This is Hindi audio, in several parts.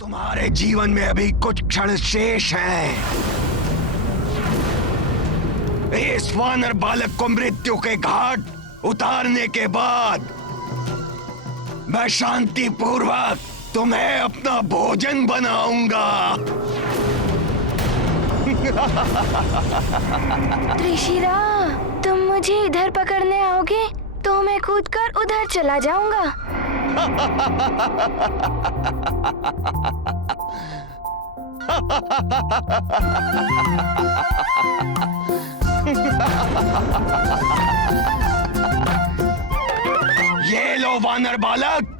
तुम्हारे जीवन में अभी कुछ क्षण शेष हैं। इस वानर बालक को मृत्यु के घाट उतारने के बाद मैं शांति पूर्वक तुम्हें अपना भोजन बनाऊंगा। त्रिशिरा, तुम मुझे इधर पकड़ने आओगे तो मैं कूदकर उधर चला जाऊंगा। ये लो वानर बालक।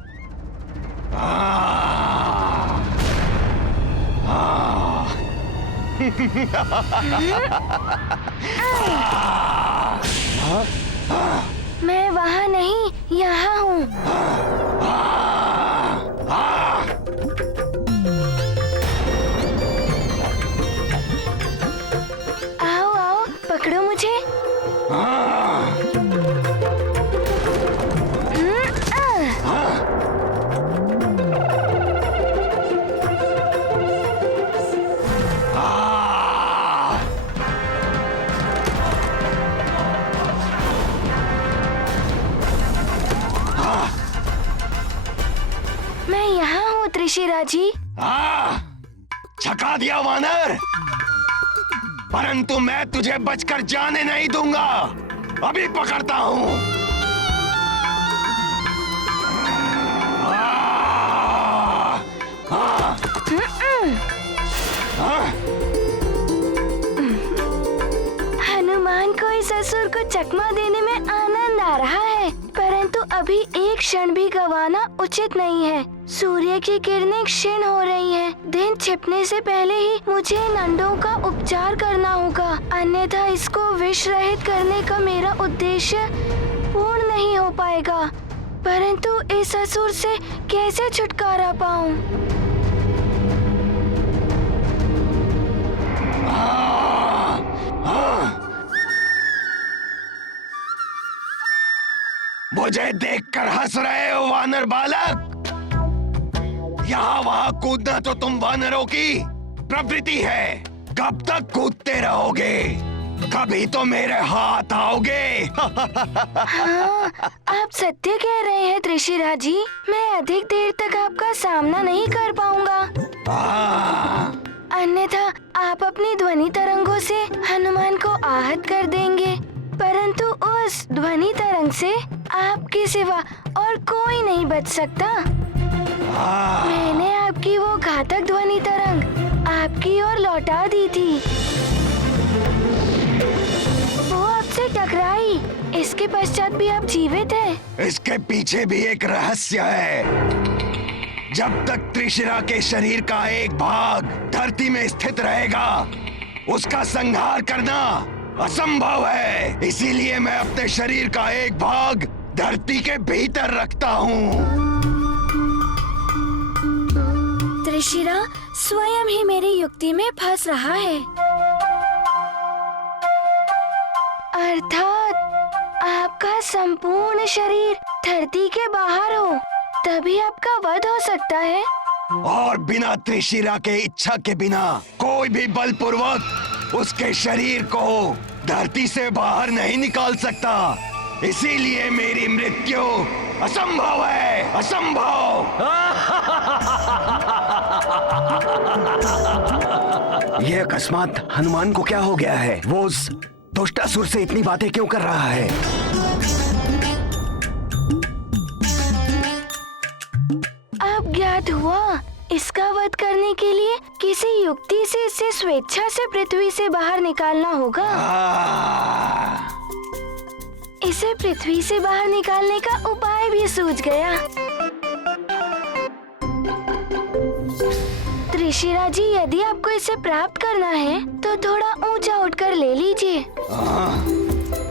मैं वहाँ नहीं, यहाँ हूँ। आओ आओ, पकड़ो मुझे। मैं यहाँ हूँ त्रिशिरा जी। छका दिया वानर, परंतु मैं तुझे बचकर जाने नहीं दूंगा। अभी पकड़ता हूँ। हनुमान को इस असुर को चकमा देने में आनंद आ रहा है, परंतु अभी एक क्षण भी गंवाना उचित नहीं है। सूर्य की किरणें क्षीण हो रही हैं। दिन छिपने से पहले ही मुझे इन अंडों का उपचार करना होगा, अन्यथा इसको विष रहित करने का मेरा उद्देश्य पूर्ण नहीं हो पाएगा। परंतु इस असुर से कैसे छुटकारा पाऊं? मुझे देखकर हंस रहे हो वानर बालक? यहाँ वहाँ कूदना तो तुम वानरों की प्रवृत्ति है। कब तक कूदते रहोगे? कभी तो मेरे हाथ आओगे। हाँ, आप सत्य कह रहे हैं त्रिशिरा जी। मैं अधिक देर तक आपका सामना नहीं कर पाऊंगा। अन्यथा आप अपनी ध्वनि तरंगों से हनुमान को आहत कर देंगे, परंतु उस ध्वनि तरंग से आपके सिवा और कोई नहीं बच सकता। मैंने आपकी वो घातक ध्वनि तरंग आपकी ओर लौटा दी थी। वो आपसे टकराई, इसके पश्चात भी आप जीवित हैं। इसके पीछे भी एक रहस्य है। जब तक त्रिशिरा के शरीर का एक भाग धरती में स्थित रहेगा, उसका संहार करना असंभव है। इसीलिए मैं अपने शरीर का एक भाग धरती के भीतर रखता हूँ। त्रिशिरा स्वयं ही मेरी युक्ति में फंस रहा है। अर्थात आपका संपूर्ण शरीर धरती के बाहर हो, तभी आपका वध हो सकता है। और बिना त्रिशिरा के इच्छा के बिना कोई भी बलपूर्वक उसके शरीर को धरती से बाहर नहीं निकाल सकता। इसीलिए मेरी मृत्यु असंभव है, असंभव। ये अकस्मात हनुमान को क्या हो गया है? वो उस दुष्टासुर से इतनी बातें क्यों कर रहा है? अब ज्ञात हुआ, इसका वध करने के लिए किसी युक्ति से इसे स्वेच्छा से पृथ्वी से बाहर निकालना होगा। इसे पृथ्वी से बाहर निकालने का उपाय भी सूझ गया। त्रिशिरा जी, यदि आपको इसे प्राप्त करना है तो थोड़ा ऊंचा उठकर ले लीजिए।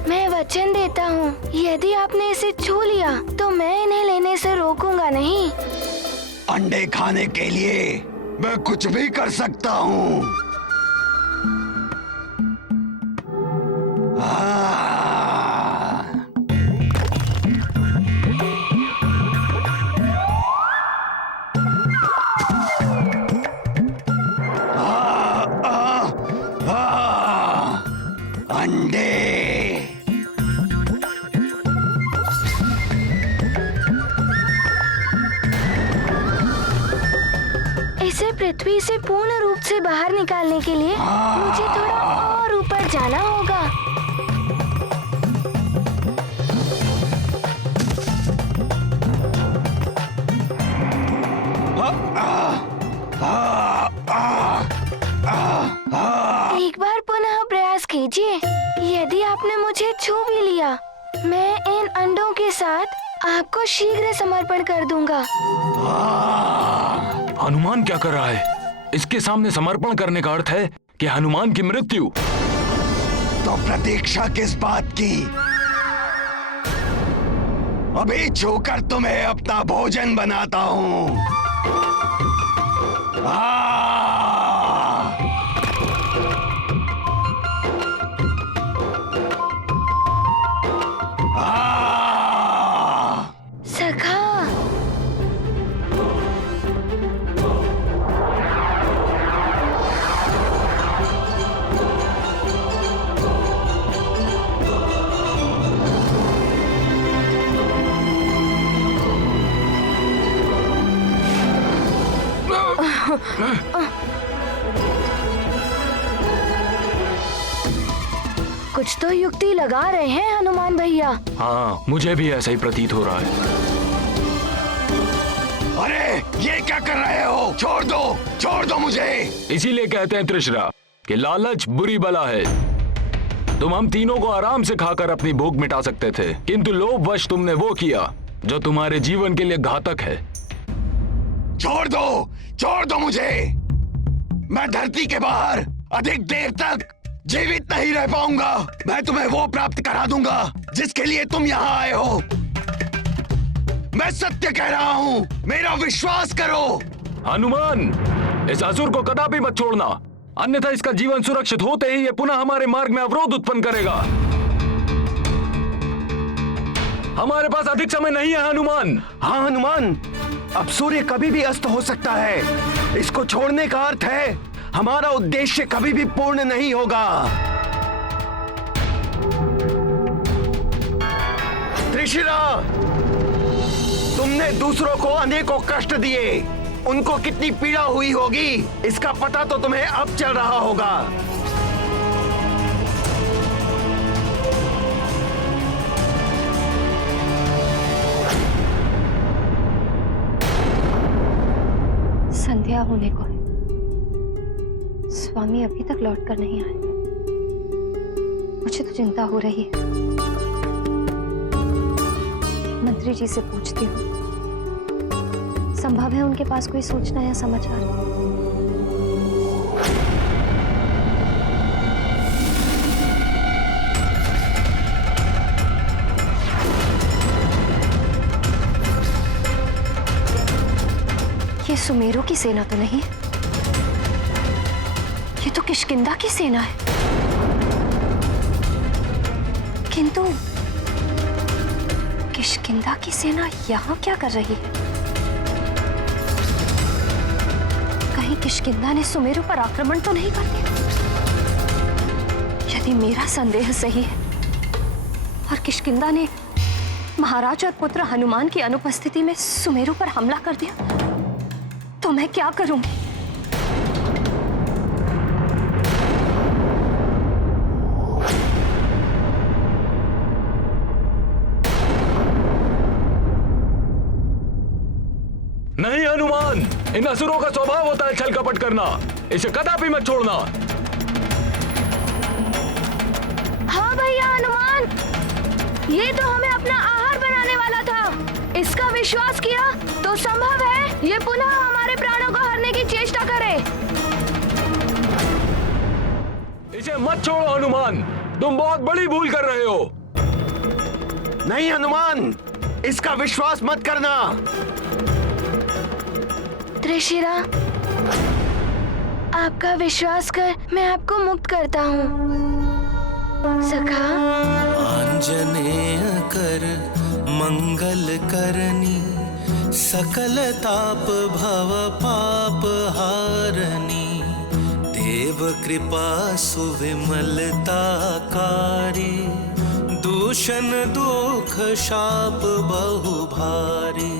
मैं वचन देता हूँ, यदि आपने इसे छू लिया तो मैं इन्हें लेने से रोकूंगा नहीं। अंडे खाने के लिए मैं कुछ भी कर सकता हूँ। दे। इसे पृथ्वी से पूर्ण रूप से बाहर निकालने के लिए मुझे थोड़ा और ऊपर जाना होगा। एक बार पुनः प्रयास कीजिए। यदि आपने मुझे छू भी लिया, मैं इन अंडों के साथ आपको शीघ्र समर्पण कर दूंगा। हनुमान क्या कर रहा है? इसके सामने समर्पण करने का अर्थ है कि हनुमान की मृत्यु। तो प्रतीक्षा किस बात की? अभी छूकर तुम्हें अपना भोजन बनाता हूँ। सखा, कुछ तो युक्ति लगा रहे हैं हनुमान भैया। हाँ, मुझे भी ऐसा ही प्रतीत हो रहा है। अरे ये क्या कर रहे हो? छोड़ दो मुझे। इसीलिए कहते हैं त्रिशरा कि लालच बुरी बला है। तुम हम तीनों को आराम से खाकर अपनी भूख मिटा सकते थे, किंतु लोभवश तुमने वो किया जो तुम्हारे जीवन के लिए घातक है। छोड़ दो मुझे। मैं धरती के बाहर अधिक देर तक जीवित नहीं रह पाऊंगा। मैं तुम्हें वो प्राप्त करा दूंगा जिसके लिए तुम यहाँ आए हो। मैं सत्य कह रहा हूँ, मेरा विश्वास करो। हनुमान, इस असुर को कदापि मत छोड़ना, अन्यथा इसका जीवन सुरक्षित होते ही ये पुनः हमारे मार्ग में अवरोध उत्पन्न करेगा। हमारे पास अधिक समय नहीं है हनुमान। हाँ हनुमान, अब सूर्य कभी भी अस्त हो सकता है। इसको छोड़ने का अर्थ है हमारा उद्देश्य कभी भी पूर्ण नहीं होगा। त्रिशिरा, तुमने दूसरों को अनेकों कष्ट दिए। उनको कितनी पीड़ा हुई होगी इसका पता तो तुम्हें अब चल रहा होगा। संध्या होने को है। स्वामी अभी तक लौट कर नहीं आए। मुझे तो चिंता हो रही है। मंत्री जी से पूछती हूँ, संभव है उनके पास कोई सूचना या समाचार। ये सुमेरु की सेना तो नहीं है, ये तो किष्किंधा की सेना है। किंतु किष्किंधा की सेना यहाँ क्या कर रही है? कहीं किष्किंधा ने सुमेरु पर आक्रमण तो नहीं कर दिया? यदि मेरा संदेह सही है और किष्किंधा ने महाराज और पुत्र हनुमान की अनुपस्थिति में सुमेरु पर हमला कर दिया, तो मैं क्या करूंगी? नहीं हनुमान, इन असुरों का स्वभाव होता है छल कपट करना। इसे कदापि मत छोड़ना। हाँ भैया हनुमान, ये तो हमें अपना आहार बनाने वाला था। इसका विश्वास किया तो संभव है ये पुनः हमारे प्राणों को हरने की चेष्टा करे। इसे मत छोड़ो हनुमान, तुम बहुत बड़ी भूल कर रहे हो। नहीं हनुमान, इसका विश्वास मत करना। त्रिशिरा, आपका विश्वास कर मैं आपको मुक्त करता हूँ। सखा, आंजनेय कर मंगल करनी, सकल ताप भव पाप हारनी, देव शुभ कृपा सुविमलताकारी, दूषण दुख शाप बहु भारी।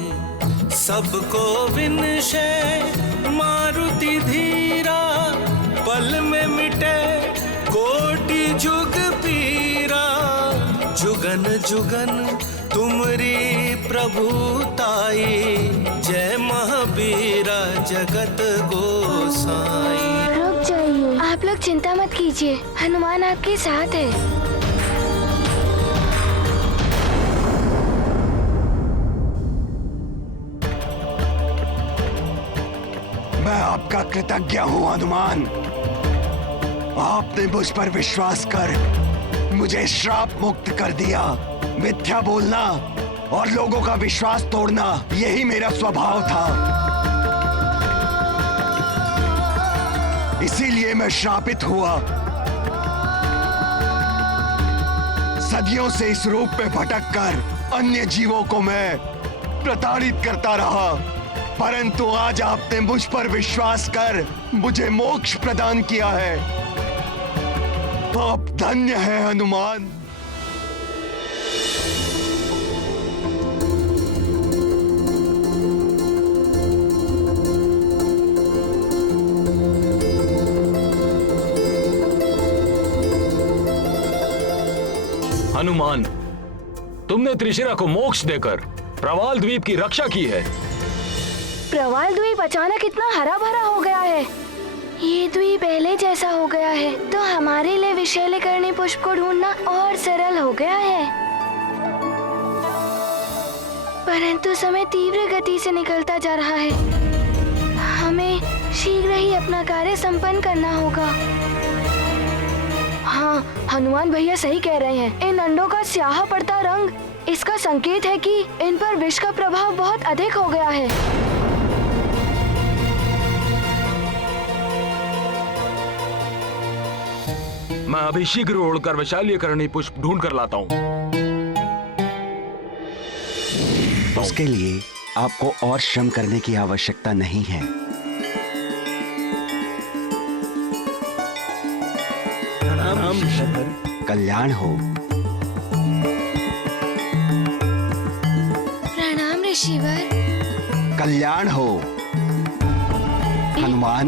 सबको विनशे मारुति धीरा, पल में मिटे कोटि जुग पीरा। जुगन जुगन तुमरी प्रभुताई, जय महावीरा जगत गोसाई। रुक जाइए, आप लोग चिंता मत कीजिए, हनुमान आपके साथ है। मैं आपका कृतज्ञ हूँ हनुमान। आपने मुझ पर विश्वास कर मुझे श्राप मुक्त कर दिया। मिथ्या बोलना और लोगों का विश्वास तोड़ना यही मेरा स्वभाव था। इसीलिए मैं श्रापित हुआ। सदियों से इस रूप में भटककर अन्य जीवों को मैं प्रताड़ित करता रहा, परंतु आज आपने मुझ पर विश्वास कर मुझे मोक्ष प्रदान किया है। आप धन्य हैं हनुमान। हनुमान, तुमने त्रिशिरा को मोक्ष देकर प्रवाल द्वीप की रक्षा की है। प्रवाल द्वीप अचानक इतना हरा भरा हो गया है, ये द्वीप पहले जैसा हो गया है, तो हमारे लिए विषैले करनी पुष्प को ढूंढना और सरल हो गया है। परंतु समय तीव्र गति से निकलता जा रहा है, हमें शीघ्र ही अपना कार्य संपन्न करना होगा। हाँ, हनुमान भैया सही कह रहे हैं। इन अंडों का स्याह पड़ता रंग इसका संकेत है कि इन पर विष का प्रभाव बहुत अधिक हो गया है। मैं अभी शीघ्र उड़कर वैशाल्यकरणी पुष्प ढूंढ कर लाता हूँ। उसके लिए आपको और श्रम करने की आवश्यकता नहीं है। कल्याण हो। प्रणाम ऋषिवर। कल्याण हो। हनुमान,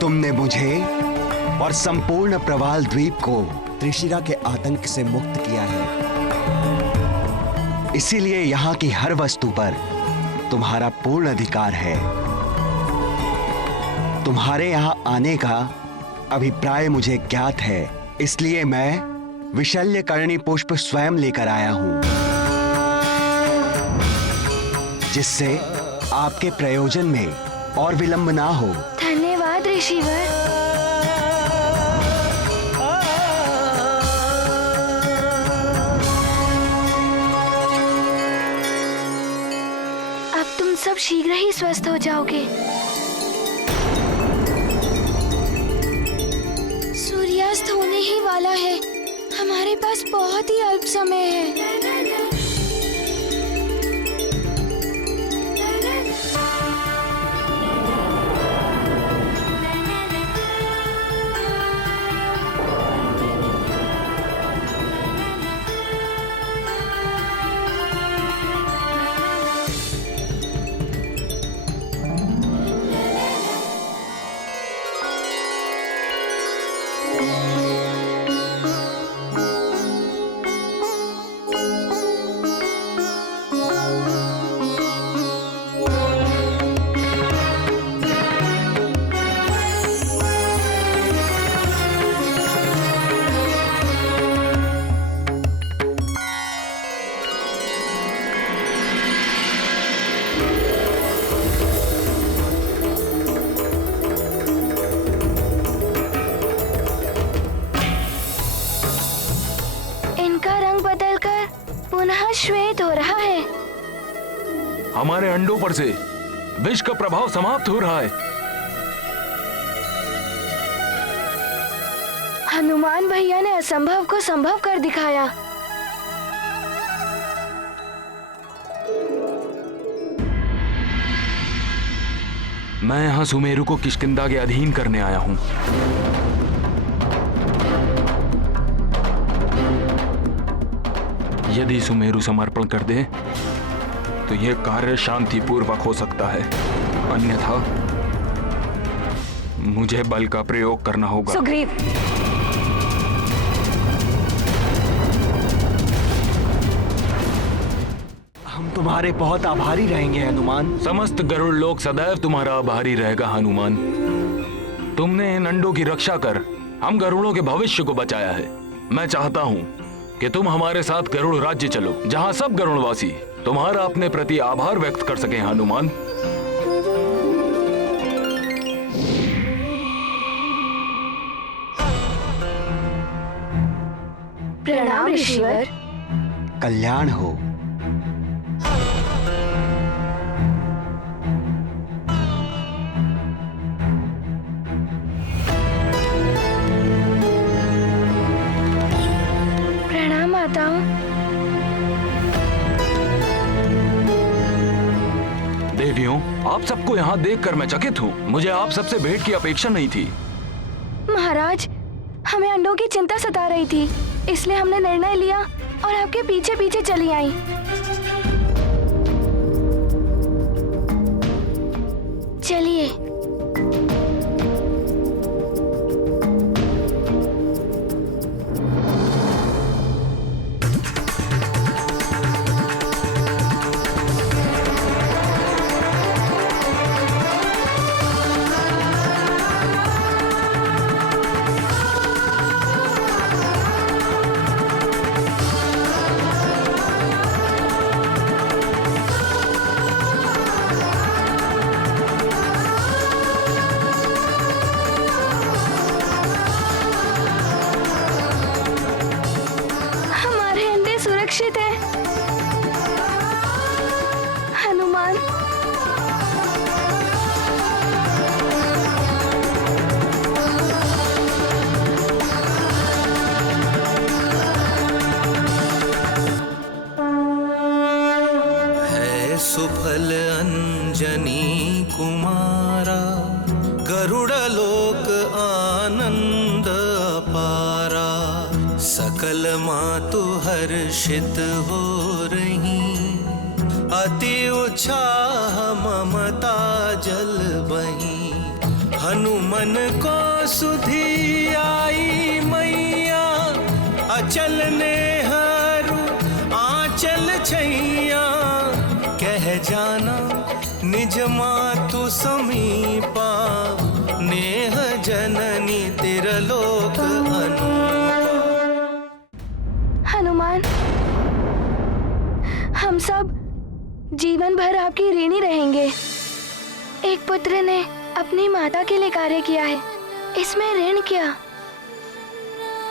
तुमने मुझे और संपूर्ण प्रवाल द्वीप को त्रिशिरा के आतंक से मुक्त किया है। इसीलिए यहाँ की हर वस्तु पर तुम्हारा पूर्ण अधिकार है। तुम्हारे यहाँ आने का अभिप्राय मुझे ज्ञात है, इसलिए मैं विशल्यकर्णी पुष्प स्वयं लेकर आया हूँ, जिससे आपके प्रयोजन में और विलंब ना हो। धन्यवाद ऋषिवर। अब तुम सब शीघ्र ही स्वस्थ हो जाओगे। सूर्यास्त होने ही वाला है, हमारे पास बहुत ही अल्प समय है। श्वेत हो रहा है। हमारे अंडों पर से विष का प्रभाव समाप्त हो रहा है। हनुमान भैया ने असंभव को संभव कर दिखाया। मैं यहाँ सुमेरु को किष्किंधा के अधीन करने आया हूँ। यदि सुमेरु समर्पण कर दे तो यह कार्य शांतिपूर्वक हो सकता है, अन्यथा मुझे बल का प्रयोग करना होगा। सुग्रीव, हम तुम्हारे बहुत आभारी रहेंगे हनुमान। समस्त गरुड़ लोक सदैव तुम्हारा आभारी रहेगा हनुमान। तुमने इन अंडों की रक्षा कर हम गरुड़ों के भविष्य को बचाया है। मैं चाहता हूँ कि तुम हमारे साथ गरुड़ राज्य चलो, जहाँ सब गरुड़वासी तुम्हारा अपने प्रति आभार व्यक्त कर सकें हनुमान। प्रणाम ऋषिवर। कल्याण हो। प्रणाम माताओं। देवियों, आप सबको यहाँ देखकर मैं चकित हूँ। मुझे आप सबसे भेंट की अपेक्षा नहीं थी। महाराज, हमें अंडों की चिंता सता रही थी, इसलिए हमने निर्णय लिया और आपके पीछे पीछे चली आई। चलिए। हमारे अंडे सुरक्षित हैं। हनुमान, है सुफल अंजनी कुमारा, गरुड़ लोक आनंद अपारा। सकल मातु हर्षित हो रही, अति उत्साह ममता जल बही। हनुमन को सुधी आई मैया, अचल नेहरू आंचल छैया। कह जाना निज मातु समीपा, नेह जननी तिरलोक अनुपा। हनुमान, हम सब जीवन भर आपकी ऋणी रहेंगे। एक पुत्र ने अपनी माता के लिए कार्य किया है, इसमें ऋण क्या?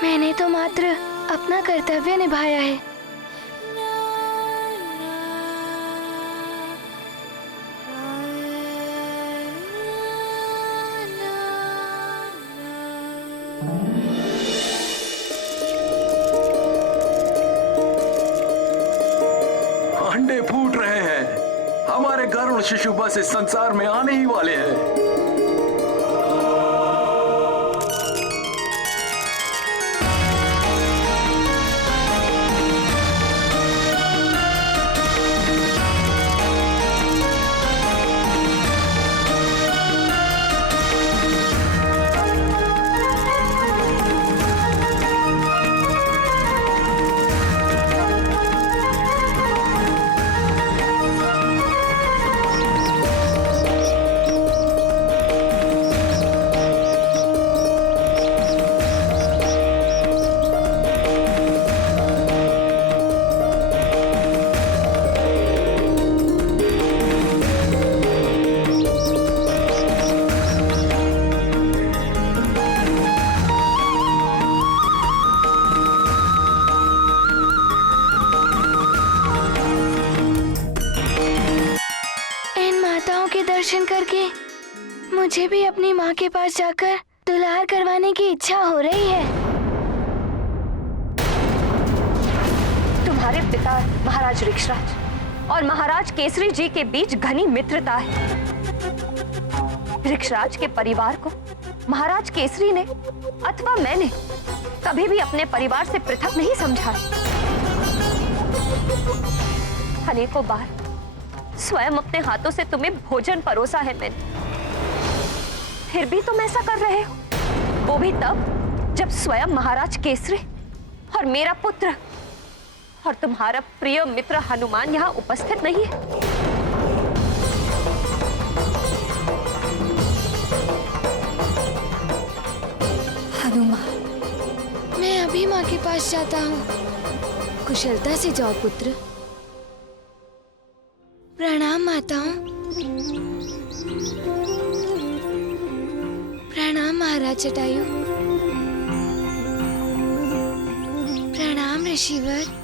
मैंने तो मात्र अपना कर्तव्य निभाया है। अंडे फूट रहे हैं। हमारे गरुड़ शिशु बस इस संसार में आने ही वाले हैं। दर्शन करके मुझे भी अपनी माँ के पास जाकर दुलार करवाने की इच्छा हो रही है। तुम्हारे पिता महाराज ऋक्षराज और महाराज केसरी जी के बीच घनी मित्रता है। वृक्षराज के परिवार को महाराज केसरी ने अथवा मैंने कभी भी अपने परिवार से पृथक नहीं समझा। अनेकों बार स्वयं अपने हाथों से तुम्हें भोजन परोसा है मैंने, फिर भी तुम ऐसा कर रहे हो, वो भी तब जब स्वयं महाराज केसरी और मेरा पुत्र और तुम्हारा प्रिय मित्र हनुमान यहाँ उपस्थित नहीं है। हनुमान, मैं अभी माँ के पास जाता हूँ। कुशलता से जाओ पुत्र। प्रणाम माताओं। प्रणाम महाराज जटायु। प्रणाम ऋषिवर।